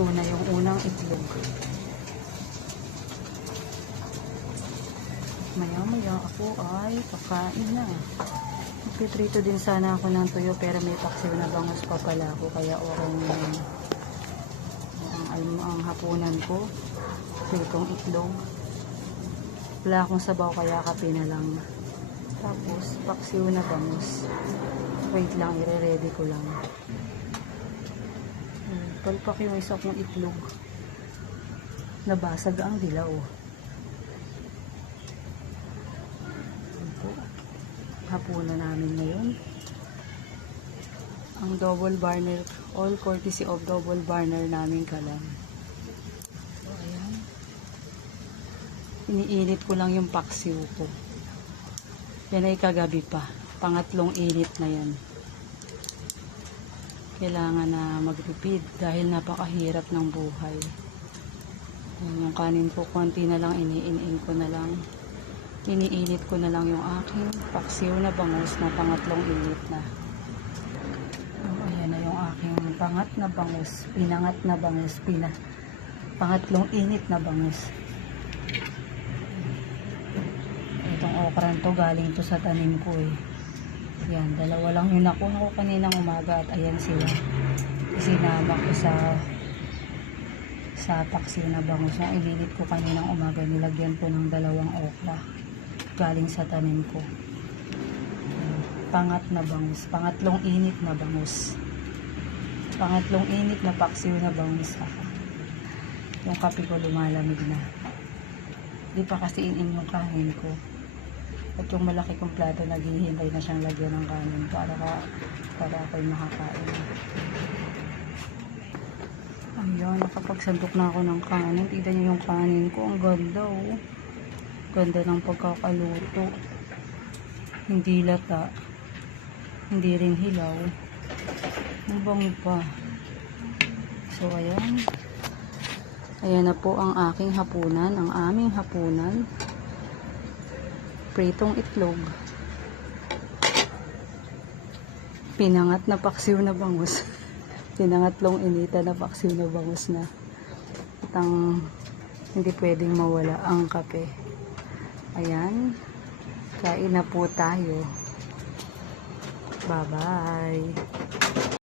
Luto na yung unang itlog. Maya-maya ako ay kakain na. Magpiprito din sana ako ng tuyo pero may paksiw na bangus pa pala ako kaya okay na yun. Ang hapunan ko, pritong itlog. Wala akong sabaw kaya kape na lang. Tapos paksiw na bangus. Wait lang, ire-ready ko lang. Palpak yung isa kong itlog. Nabasag ang dilaw. Hapunan namin ngayon. Ang double burner, all courtesy of double burner namin kalan. So, ayan. Iniinit ko lang yung paksiw ko. Yan ay kagabi pa. Pangatlong init na yan. Kailangan na mag-repeat dahil napakahirap ng buhay. Yung kanin ko, konti na lang, iniinit ko na lang yung aking paksiw na bangus na pangatlong init na. Ayan na yung aking pangat na bangus, pinangat na bangus, pangatlong init na bangus. Itong okran to, galing to sa tanim ko eh. Yan, dalawa lang yung nakuha ko kaninang umaga at ayan sila. Sinama ko sa paksiw na bangus na ililit ko kaninang umaga. Nilagyan ko ng 2 okra galing sa tanim ko. Pangat na bangus, pangatlong init na bangus. Pangatlong init na paksiw na bangus. Yung kape ko lumalamig na. Di pa kasi inin yung kanin ko. At yung malaki kong plato, naghihintay na siyang lagyan ng kanin para ako'y makakain. Ayan, nakapagsandok na ako ng kanin. Tignan niyo yung kanin ko. Ang ganda oh. Ganda ng pagkakaluto. Hindi lata. Hindi rin hilaw. Ang bango pa. So, ayan. Ayan na po ang aking hapunan. Ang aming hapunan. Pritong itlog, pinangat na paksiw na bangus, pinangatlong inita na paksiw na bangus na. At hindi pwedeng mawala ang kape. Ayan, kain na po tayo. Bye bye.